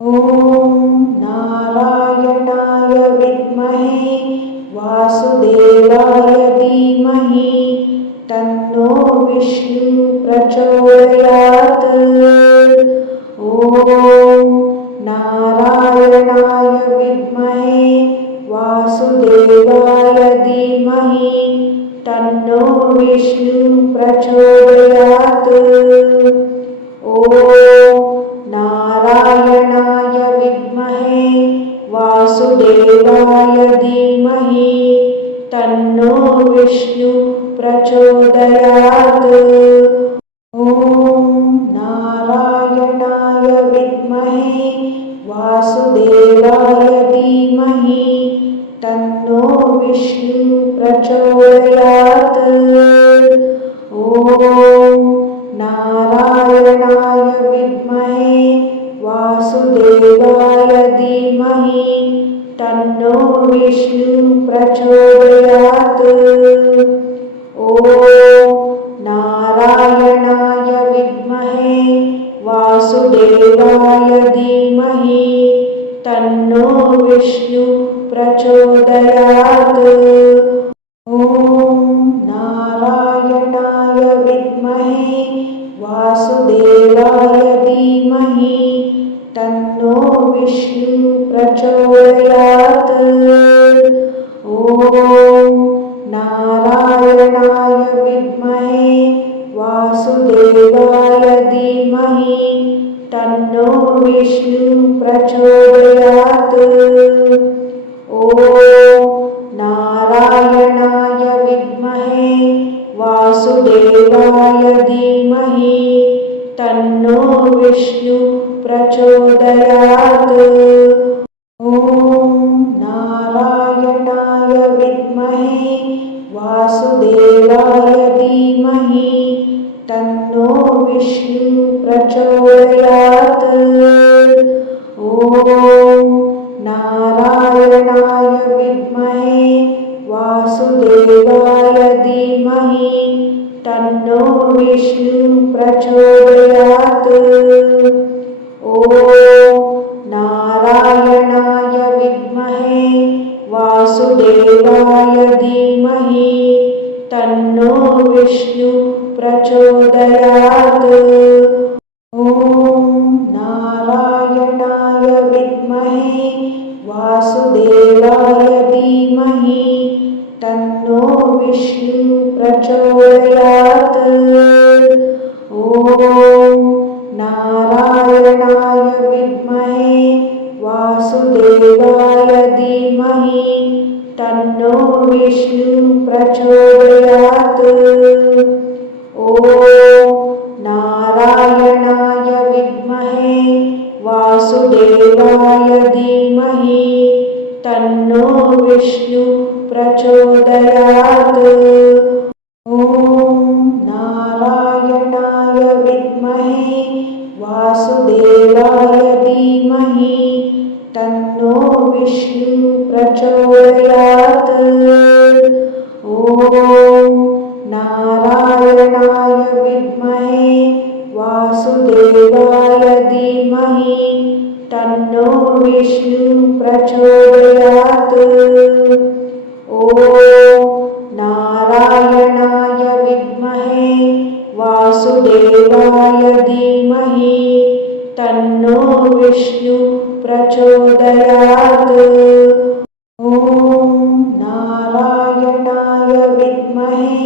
ॐ नारायणाय विद्महे वासुदेवाय धीमहि तन्नो विष्णु प्रचोदयात्। ॐ नारायणाय विद्महे वासुदेवाय धीमहि तन्नो विष्णु प्रचोदयात्। ॐ नारायणाय विद्महे वासुदेवाय धीमहि तन्नो विष्णु प्रचोदयात्। ॐ नारायणाय विद्महे वासुदेवाय धीमहि तन्नो विष्णु प्रचोदयात्। ॐ नारायणाय विद्महे वासुदेवाय धीमहि तन्नो विष्णु प्रचोदयात्। ॐ नारायणाय विद्महे वासुदेवाय धीमहि तन्नो विष्णु प्रचोदयात्। ॐ नारायणाय विद्महे वासुदेवाय धीमहि तन्नो विष्णु प्रचोदयात्। ॐ नारायणाय विद्महे वासुदेवाय धीमहि तन्नो विष्णु प्रचोदयात्। ॐ नारायणाय विद्महे वासुदेवाय धीमहि तन्नो विष्णु प्रचोदयात्। ॐ नारायणाय विद्महे वासुदेवाय धीमहि तन्नो विष्णु प्रचोदयात्। ॐ नारायणाय विद्महे वासुदेवाय धीमहि तन्नो विष्णु प्रचोदयात्। ॐ नारायणाय विद्महे वासुदेवाय धीमहि तन्नो विष्णु प्रचोदयात्। ॐ नारायणाय विद्महे वासुदेवाय धीमहि तन्नो विष्णु प्रचोदयात्। ॐ नारायणाय विद्महे वासुदेवाय धीमहि तन्नो विष्णु प्रचोदयात्। ॐ नारायणाय विद्महे वासुदेवाय धीमहि तन्नो विष्णु प्रचोदयात्। ॐ नारायणाय विद्महे वासुदेवाय धीमहि तन्नो विष्णु प्रचोदयात्। ॐ नारायणाय विद्महे वासुदेवाय धीमहि तन्नो विष्णु प्रचोदयात्। ॐ नारायणाय विद्महे वासुदेवाय धीमहि तन्नो विष्णु प्रचोदयात्। ॐ नारायणाय विद्महे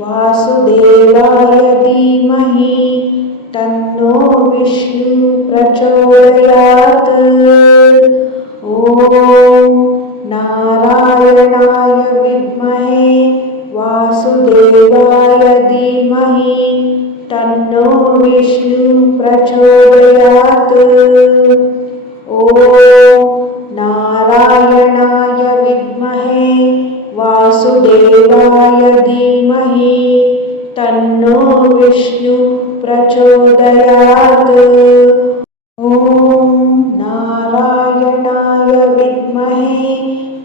वासुदेवाय धीमहि तन्नो विष्णु प्रचोदयात्। ॐ नारायणाय विद्महे वासुदेवाय धीमहि तन्नो विष्णु प्रचोदयात्। ॐ नारायणाय विद्महे वासुदेवाय धीमहि तन्नो विष्णु प्रचोदयात्। ॐ नारायणाय विद्महे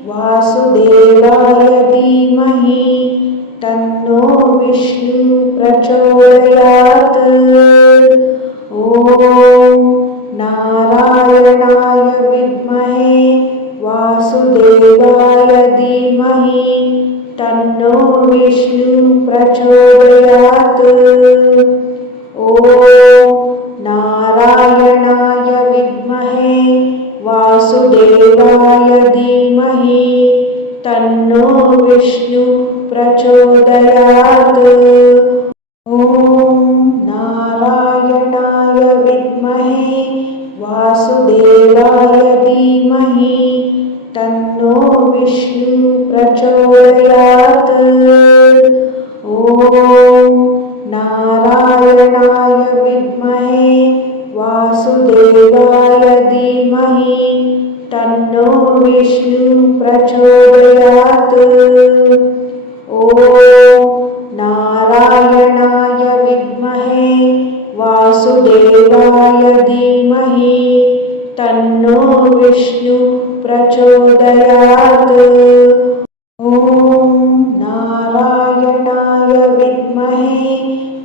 वासुदेवाय धीमहि तन्नो विष्णु प्रचोदयात्। ॐ नारायणाय विद्महे वासुदेवाय धीमहि तन्नो विष्णु प्रचोदयात्। ॐ नारायणाय विद्महे वासुदेवाय धीमहि तन्नो विष्णु प्रचोदयात्। ॐ नारायणाय विद्महे वासुदेवाय धीमहि तन्नो विष्णु प्रचोदयात्। ॐ नारायणाय विद्महे वासुदेवाय धीमहि तन्नो विष्णु प्रचोदयात्। ॐ नारायणाय विद्महे वासुदेवाय धीमहि तन्नो विष्णु प्रचोदयात्। ॐ नारायणाय विद्महे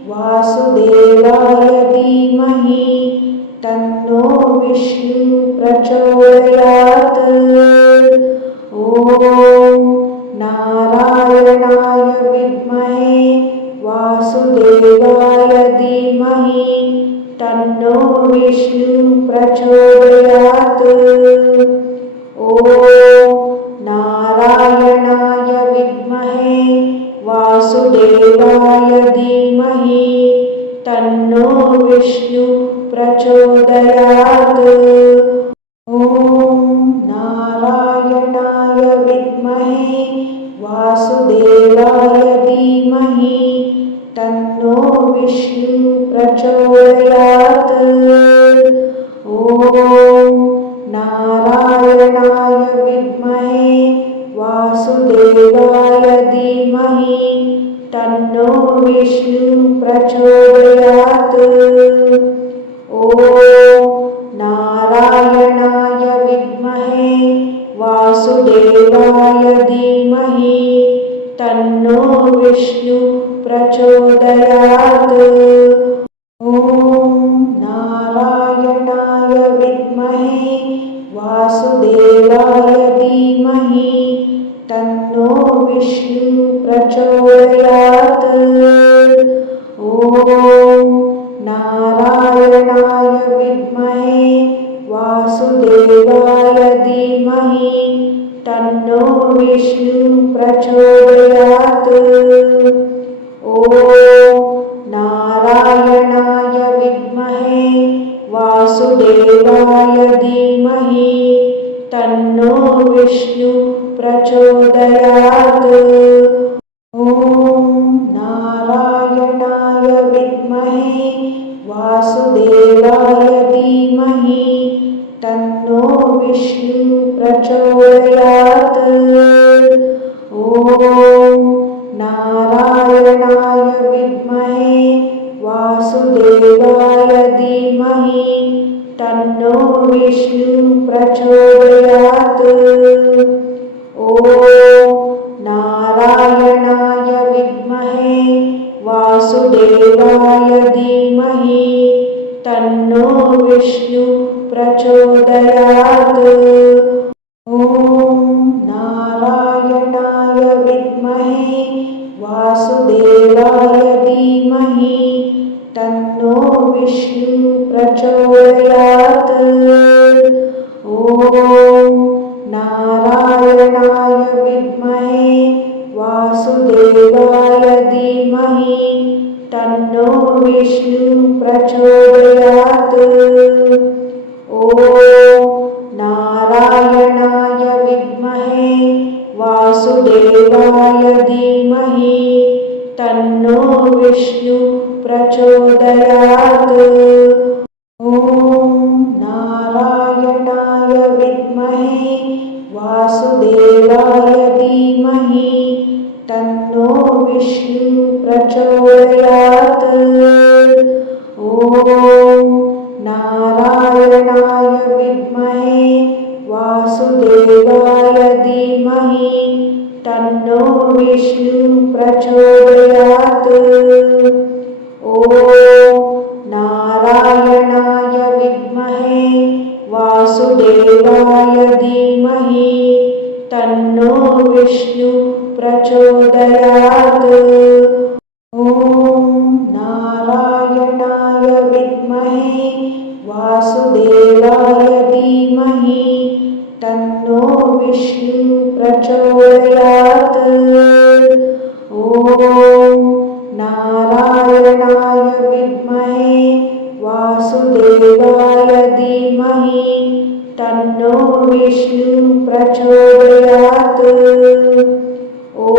वासुदेवाय धीमहि तन्नो विष्णु प्रचोदयात्। ॐ नारायणाय विद्महे वासुदेवाय धीमहि तन्नो विष्णु प्रचोदयात्। ॐ नारायणाय विद्महे वासुदेवाय धीमहि तन्नो विष्णु प्रचोदयात्। ॐ नारायणाय विद्महे वासुदेवाय धीमहि तन्नो विष्णु प्रचोदयात्। ॐ नारायणाय विद्महे वासुदेवाय धीमहि तन्नो विष्णु प्रचोदयात्। ॐ नारायणाय विद्महे वासुदेवाय धीमहि तन्नो विष्णु प्रचोदयात्। ॐ नारायणाय विद्महे वासुदेवाय धीमहि तन्नो विष्णु प्रचोदयात्। ॐ नारायणाय विद्महे वासुदेवाय धीमहि तन्नो विष्णु प्रचोदयात्। ॐ नारायणाय विद्महे वासुदेवाय धीमहि तन्नो विष्णु प्रचोदयात्। ॐ नारायणाय विद्महे वासुदेवाय धीमहि तन्नो विष्णु प्रचोदयात्। ॐ नारायणाय विद्महे वासुदेवाय धीमहि तन्नो विष्णु प्रचोदयात्। ॐ नारायणाय विद्महे वासुदेवाय धीमहि तन्नो विष्णु प्रचोदयात्। ॐ नारायणाय विद्महे वासुदेवाय धीमहि तन्नो विष्णु प्रचोदयात्। ॐ नारायणाय विद्महे वासुदेवाय धीमहि तन्नो विष्णु प्रचोदयात्। ॐ नारायणाय विद्महे वासुदेवाय धीमहि तन्नो विष्णु प्रचोदयात्। ॐ नारायणाय विद्महे वासुदेवाय धीमहि तन्नो विष्णु प्रचोदयात्। ॐ नारायणाय विद्महे वासुदेवाय धीमहि तन्नो विष्णु प्रचोदयात्। ॐ नारायणाय विद्महे वासुदेवाय धीमहि तन्नो विष्णु प्रचोदयात्। ॐ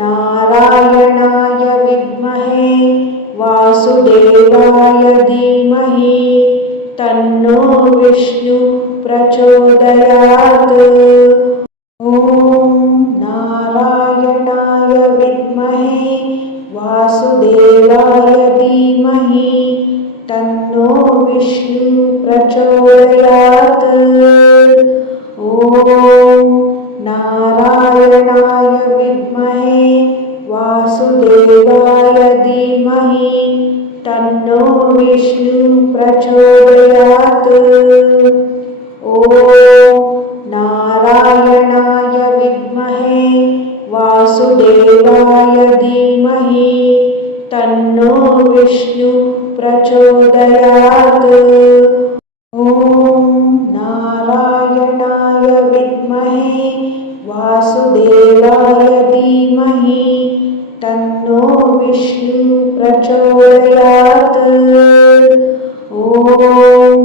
नारायणाय विद्महे वासुदेवाय धीमहि तन्नो विष्णु प्रचोदयात्। ॐ नारायणाय विद्महे वासुदेवाय धीमहि तन्नो विष्णु प्रचोदयात्। ॐ नारायणाय विद्महे वासुदेवाय धीमहि तन्नो विष्णु प्रचोदयात्। ॐ नारायणाय विद्महे वासुदेवाय धीमहि तन्नो विष्णु प्रचोदयात्। ॐ नारायणाय विद्महे वासुदेवाय धीमहि तन्नो विष्णु प्रचोदयात्। ॐ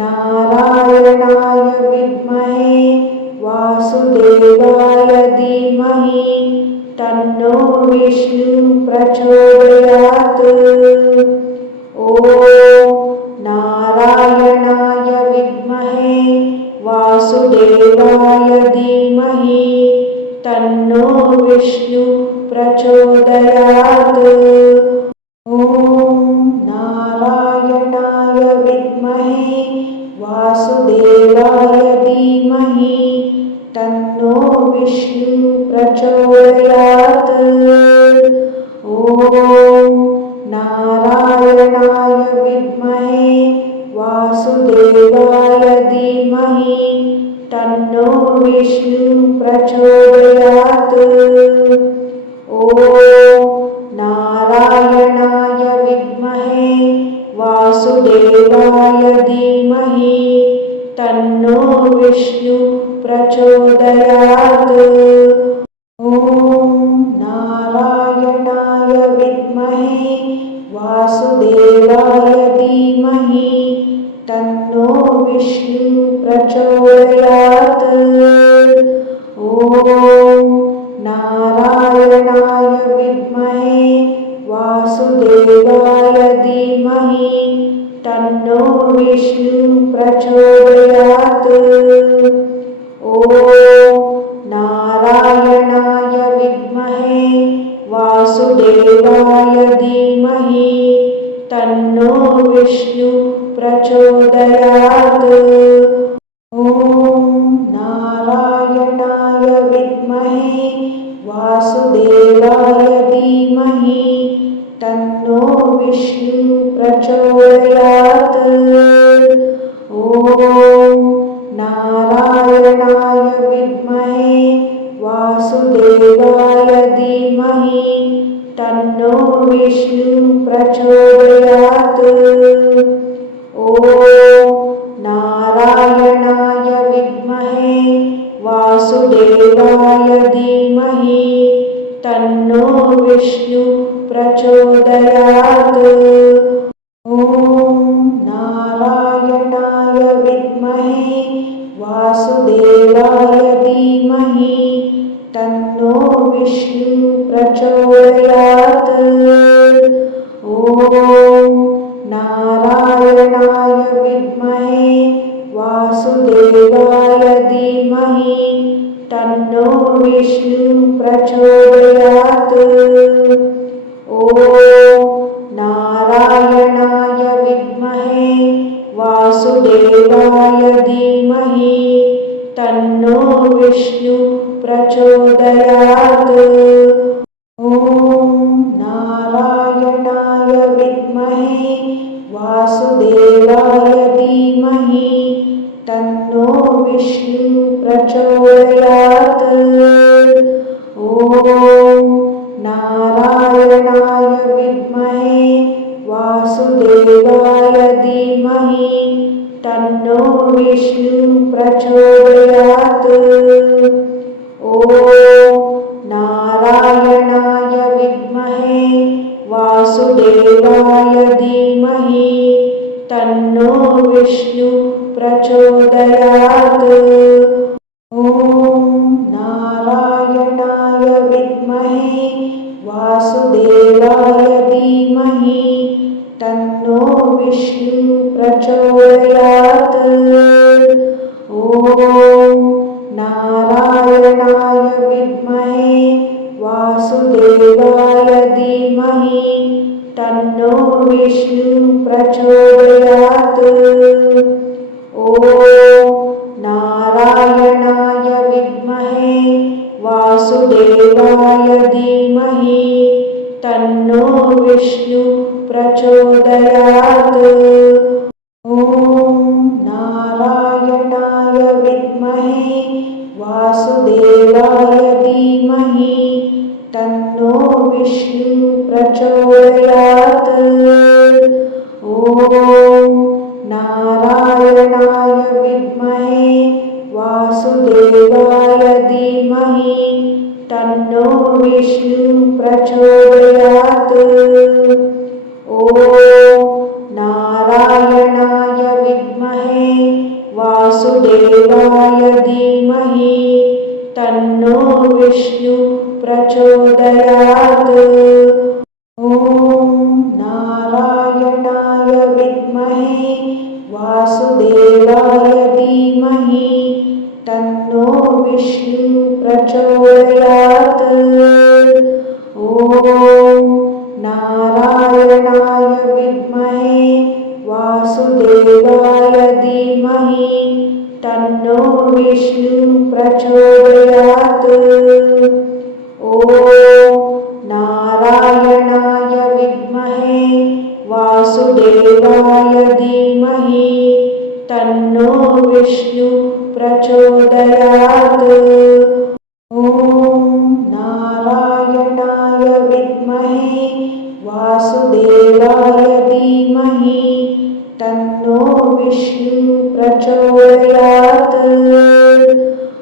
नारायणाय विद्महे वासुदेवाय धीमहि तन्नो विष्णु प्रचोदयात्। ॐ नारायणाय विद्महे वासुदेवाय धीमहि तन्नो विष्णु प्रचोदयात्। ॐ नारायणाय विद्महे वासुदेवाय धीमहि तन्नो विष्णु प्रचोदयात्। ॐ नारायणाय विद्महे वासुदेवाय धीमहि तन्नो विष्णु प्रचोदयात्। ॐ नारायणाय विद्महे वासुदेवाय धीमहि तन्नो विष्णु प्रचोदयात्। ॐ नारायणाय विद्महे वासुदेवाय धीमहि तन्नो विष्णु प्रचोदयात्। ॐ नारायणाय विद्महे वासुदेवाय धीमहि तन्नो विष्णु प्रचोदयात्। ॐ नारायणाय विद्महे वासुदेवाय धीमहि तन्नो विष्णु प्रचोदयात्। ॐ नारायणाय विद्महे वासुदेवाय धीमहि तन्नो विष्णु प्रचोदयात्। ॐ नारायणाय विद्महे वासुदेवाय धीमहि तन्नो विष्णु प्रचोदयात्। ॐ नारायणाय विद्महे वासुदेवाय धीमहि तन्नो विष्णु प्रचोदयात्। ॐ नारायणाय विद्महे वासुदेवाय धीमहि तन्नो विष्णु प्रचोदयात्। ॐ नारायणाय विद्महे वासुदेवाय धीमहि तन्नो विष्णु प्रचोदयात्। ॐ नारायणाय विद्महे वासुदेवाय धीमहि तन्नो विष्णु प्रचोदयात्। ॐ नारायणाय विद्महे वासुदेवाय धीमहि तन्नो विष्णु प्रचोदयात्। ॐ नारायणाय विद्महे वासुदेवाय विष्णु प्रचोदयात्। ॐ नारायणाय विद्महे वासुदेवाय धीमहि तन्नो विष्णु प्रचोदयात्। ॐ नारायणाय विद्महे वासुदेवाय धीमहि तन्नो विष्णु प्रचोदयात्। ॐ नारायणाय विद्महे वासुदेवाय धीमहि तन्नो विष्णु प्रचोदयात्। ॐ नारायणाय विद्महे वासुदेवाय धीमहि तन्नो विष्णु प्रचोदयात्। ॐ नारायणाय विद्महे वासुदेवाय धीमहि तन्नो विष्णु प्रचोदयात्। ॐ नारायणाय विद्महे वासुदेवाय धीमहि तन्नो विष्णु प्रचोदयात्। ॐ नारायणाय विद्महे वासुदेवाय धीमहि तन्नो विष्णु प्रचोदयात्। ॐ नारायणाय विद्महे वासुदेवाय धीमहि तन्नो विष्णु प्रचोदयात्। ॐ नारायणाय विद्महे वासुदेवाय धीमहि तन्नो विष्णु प्रचोदयात्। ॐ नारायणाय विद्महे वासुदेवाय धीमहि तन्नो विष्णु प्रचोदयात्। ॐ नारायणाय विद्महे वासुदेवाय धीमहि तन्नो विष्णु प्रचोदयात्।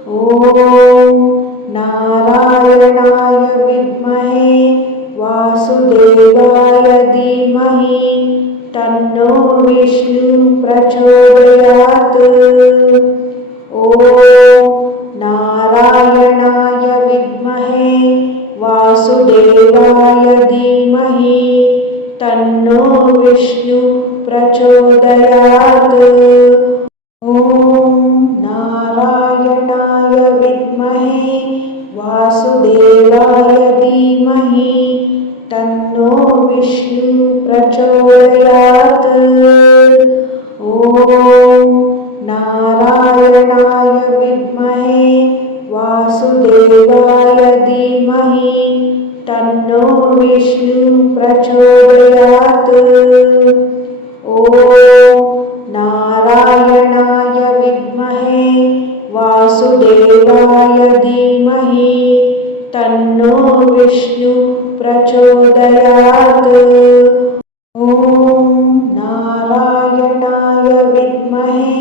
ॐ नारायणाय विद्महे वासुदेवाय धीमहि तन्नो विष्णु प्रचोदयात्। ॐ नारायणाय विद्महे वासुदेवाय धीमहि तन्नो विष्णु प्रचोदयात्। ॐ नारायणाय विद्महे वासुदेवाय धीमहि तन्नो विष्णु प्रचोदयात्। ॐ नारायणाय विद्महे वासुदेवाय धीमहि तन्नो विष्णु प्रचोदयात्। ॐ नारायणाय विद्महे वासुदेवाय धीमहि तन्नो विष्णु प्रचोदयात्। ॐ नारायणाय विद्महे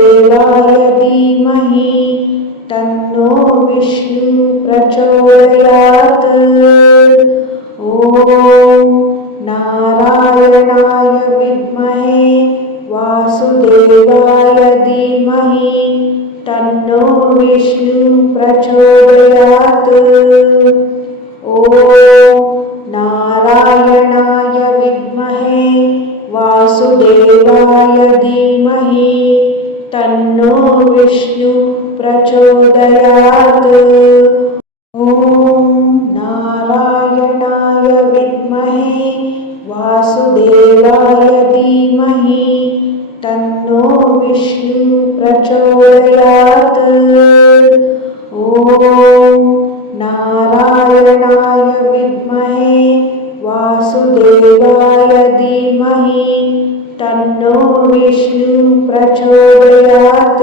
वासुदेवाय धीमहि तन्नो विष्णु प्रचोदयात्। ॐ नारायणाय विद्महे वासुदेवाय धीमहि तन्नो विष्णु प्रचोदयात्। ॐ नारायणाय विद्महे वासुदेवाय धीमहि तन्नो विष्णु प्रचोदयात्। ॐ नारायणाय विद्महे वासुदेवाय धीमहि तन्नो विष्णु प्रचोदयात्। ॐ नारायणाय विद्महे वासुदेवाय धीमहि तन्नो विष्णु प्रचोदयात्।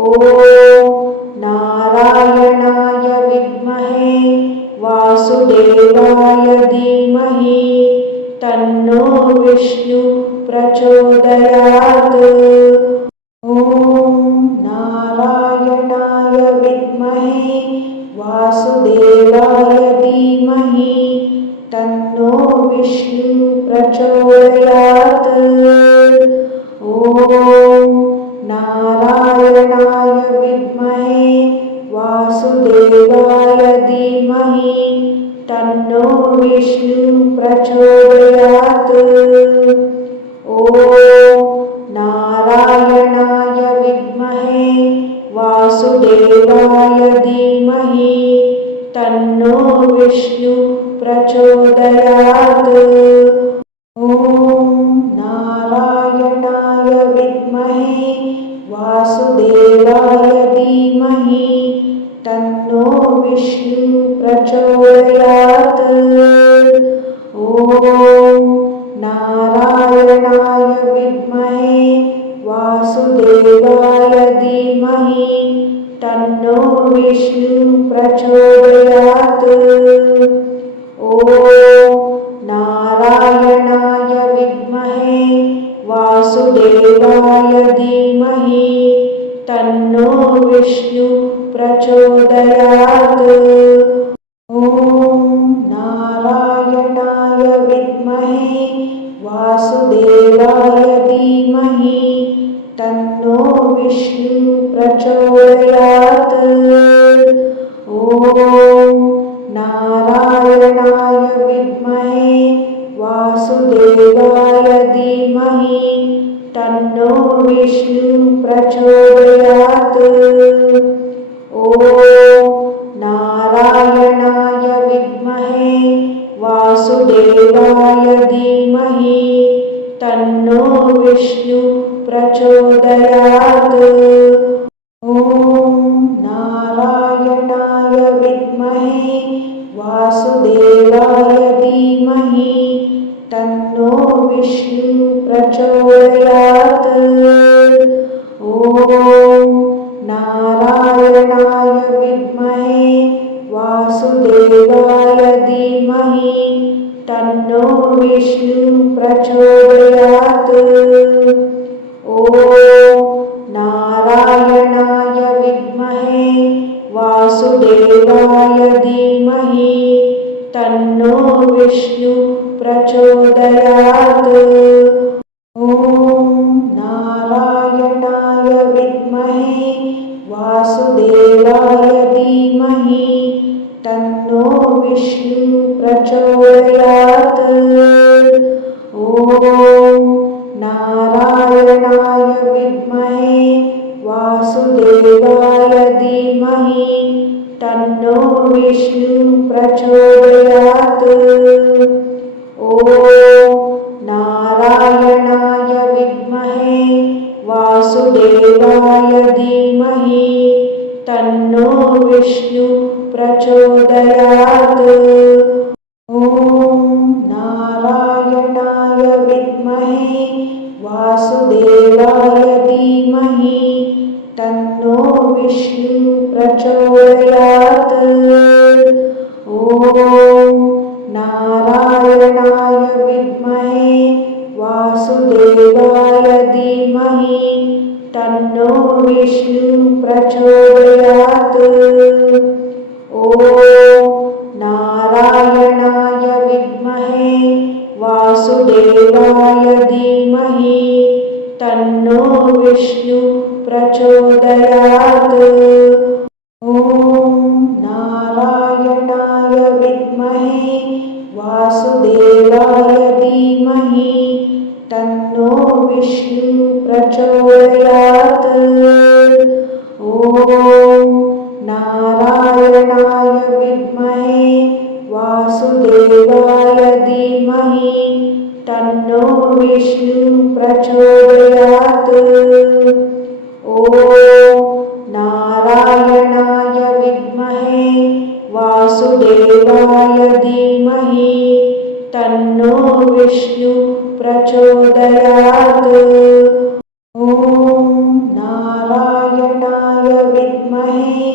ॐ नारायणाय विद्महे वासुदेवाय धीमहि तन्नो विष्णु प्रचोदयात्। ॐ नारायणाय विद्महे वासुदेवाय धीमहि तन्नो विष्णु प्रचोदयात्। ॐ नारायणाय विद्महे वासुदेवाय धीमहि तन्नो विष्णु प्रचोदयात्। ॐ नारायणाय विद्महे वासुदेवाय धीमहि तन्नो विष्णु प्रचोदयात्। ॐ नारायणाय विद्महे वासुदेवाय धीमहि तन्नो विष्णु प्रचोदयात्। ॐ नारायणाय विद्महे वासुदेवाय धीमहि तन्नो विष्णु प्रचोदयात्। ॐ नारायणाय विद्महे वासुदेवाय धीमहि तन्नो विष्णु प्रचोदयात्। ॐ नारायणाय विद्महे वासुदेवाय धीमहि तन्नो विष्णु प्रचोदयात्। ॐ नारायणाय विद्महे वासुदेवाय धीमहि तन्नो विष्णु प्रचोदयात्। ॐ नारायणाय विद्महे वासुदेवाय धीमहि तन्नो विष्णु प्रचोदयात्। ॐ नारायणाय विद्महे वासुदेवाय धीमहि तन्नो विष्णु प्रचोदयात्। ॐ नारायणाय विद्महे वासुदेवाय धीमहि तन्नो विष्णु प्रचोदयात्। ॐ नारायणाय विद्महे वासुदेवाय धीमहि तन्नो विष्णु प्रचोदयात्। ॐ नारायणाय विद्महे वासुदेवाय धीमहि तन्नो विष्णु प्रचोदयात्। ॐ नारायणाय विद्महे वासुदेवाय धीमहि तन्नो विष्णु प्रचोदयात्। ॐ नारायणाय विद्महे वासुदेवाय धीमहि तन्नो विष्णु प्रचोदयात्। ॐ नारायणाय विद्महे वासुदेवाय धीमहि तन्नो विष्णु प्रचोदयात्। ॐ नारायणाय विद्महे वासुदेवाय धीमहि तन्नो विष्णु प्रचोदयात्। ॐ नारायणाय विद्महे वासुदेवाय धीमहि तन्नो विष्णु प्रचोदयात्। ॐ नारायणाय विद्महे वासुदेवाय धीमहि तन्नो विष्णु प्रचोदयात्। ॐ नारायणाय विद्महे वासुदेवाय धीमहि तन्नो विष्णु प्रचोदयात्। ॐ नारायणाय विद्महे वासुदेवाय धीमहि तन्नो विष्णु प्रचोदयात्। ॐ नारायणाय विद्महे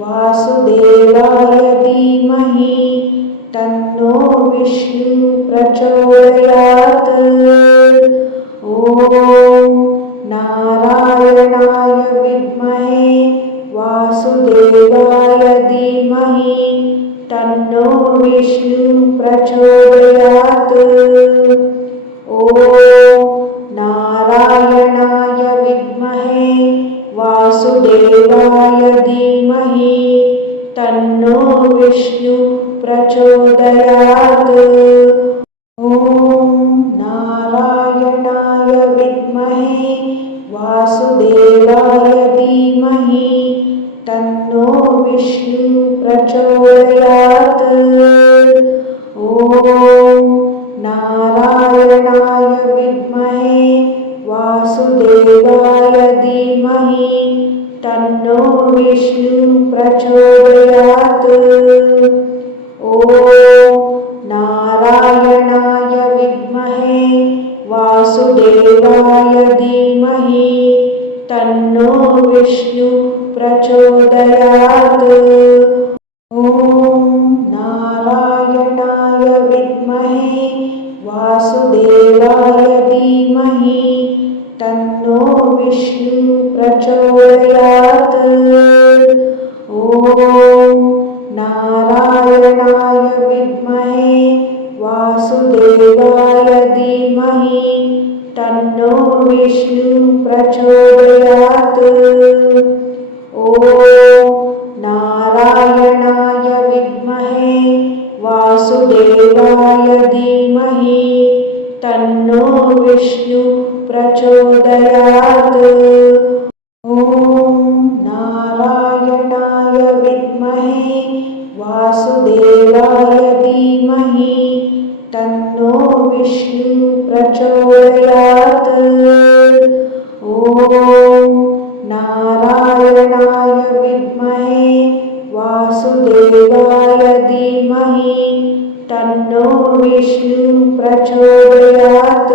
वासुदेवाय धीमहि तन्नो विष्णु प्रचोदयात्। नारायणाय विद्महे वासुदेवाय धीमहि तन्नो विष्णु प्रचोदयात्। नारायणाय विद्महे वासुदेवाय धीमहि तन्नो विष्णु प्रचोदयात्। नारायणाय विद्महे वासुदेवाय धीमहि तन्नो विष्णु प्रचोदयात्। नारायणाय विद्महे वासुदेवाय धीमहि तन्नो विष्णु प्रचोदयात्। नारायणाय विद्महे वासुदेवाय धीमहि तन्नो विष्णु प्रचोदयात्। नारायणाय विद्महे वासुदेवाय धीमहि तन्नो विष्णु प्रचोदयात्। नारायणाय विद्महे वासुदेवाय धीमहि तन्नो विष्णु प्रचोदयात्। नारायणाय विद्महे वासुदेवाय धीमहि तन्नो विष्णु प्रचोदयात्। नारायणाय विद्महे वासुदेवाय धीमहि तन्नो विष्णु प्रचोदयात्।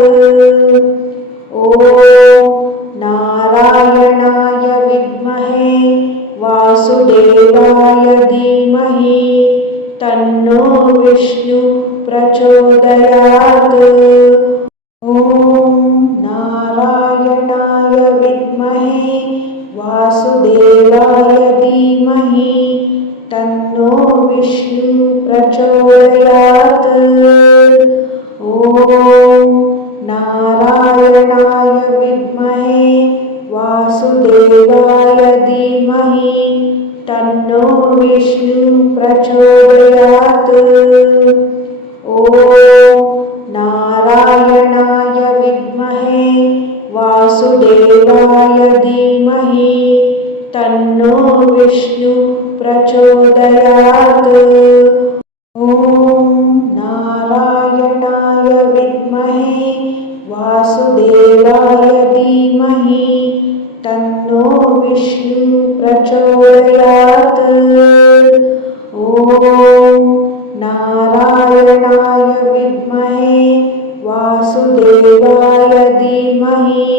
नारायणाय विद्महे वासुदेवाय धीमहि तन्नो विष्णु प्रचोदयात्। नारायणाय विद्महे वासुदेवाय धीमहि तन्नो विष्णु प्रचोदयात्। नारायणाय विद्महे वासुदेवाय धीमहि तन्नो विष्णु प्रचोदयात्। नारायणाय विद्महे वासुदेवाय धीमहि तन्नो विष्णु प्रचोदयात्। नारायणाय विद्महे वासुदेवाय धीमहि तन्नो विष्णु प्रचोदयात्। नारायणाय विद्महे वासुदेवाय धीमहि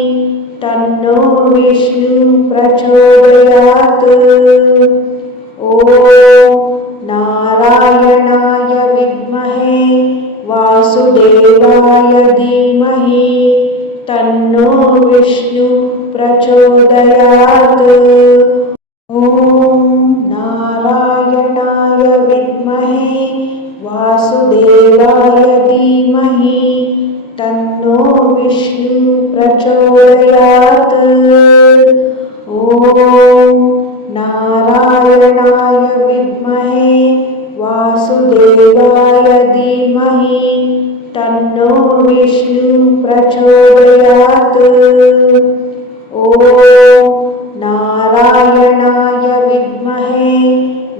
तन्नो विष्णु प्रचोदयात्। नारायणाय विद्महे वासुदेवाय धीमहि तन्नो विष्णु प्रचोदयात्। नारायणाय विद्महे वासुदेवाय धीमहि तन्नो विष्णु प्रचोदयात्। नारायणाय विद्महे वासुदेवाय धीमहि तन्नो विष्णु प्रचोदयात्। नारायणाय विद्महे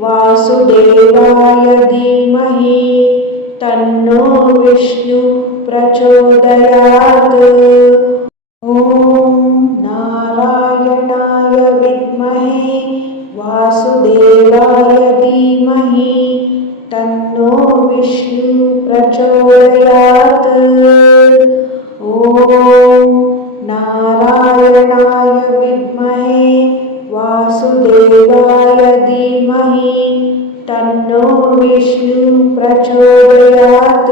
वासुदेवाय धीमहि तन्नो विष्णु प्रचोदयात्। नारायणाय विद्महे वासुदेवाय धीमहि तन्नो विष्णु प्रचोदयात्। नारायणाय विद्महे वासुदेवाय धीमहि तन्नो विष्णु प्रचोदयात्।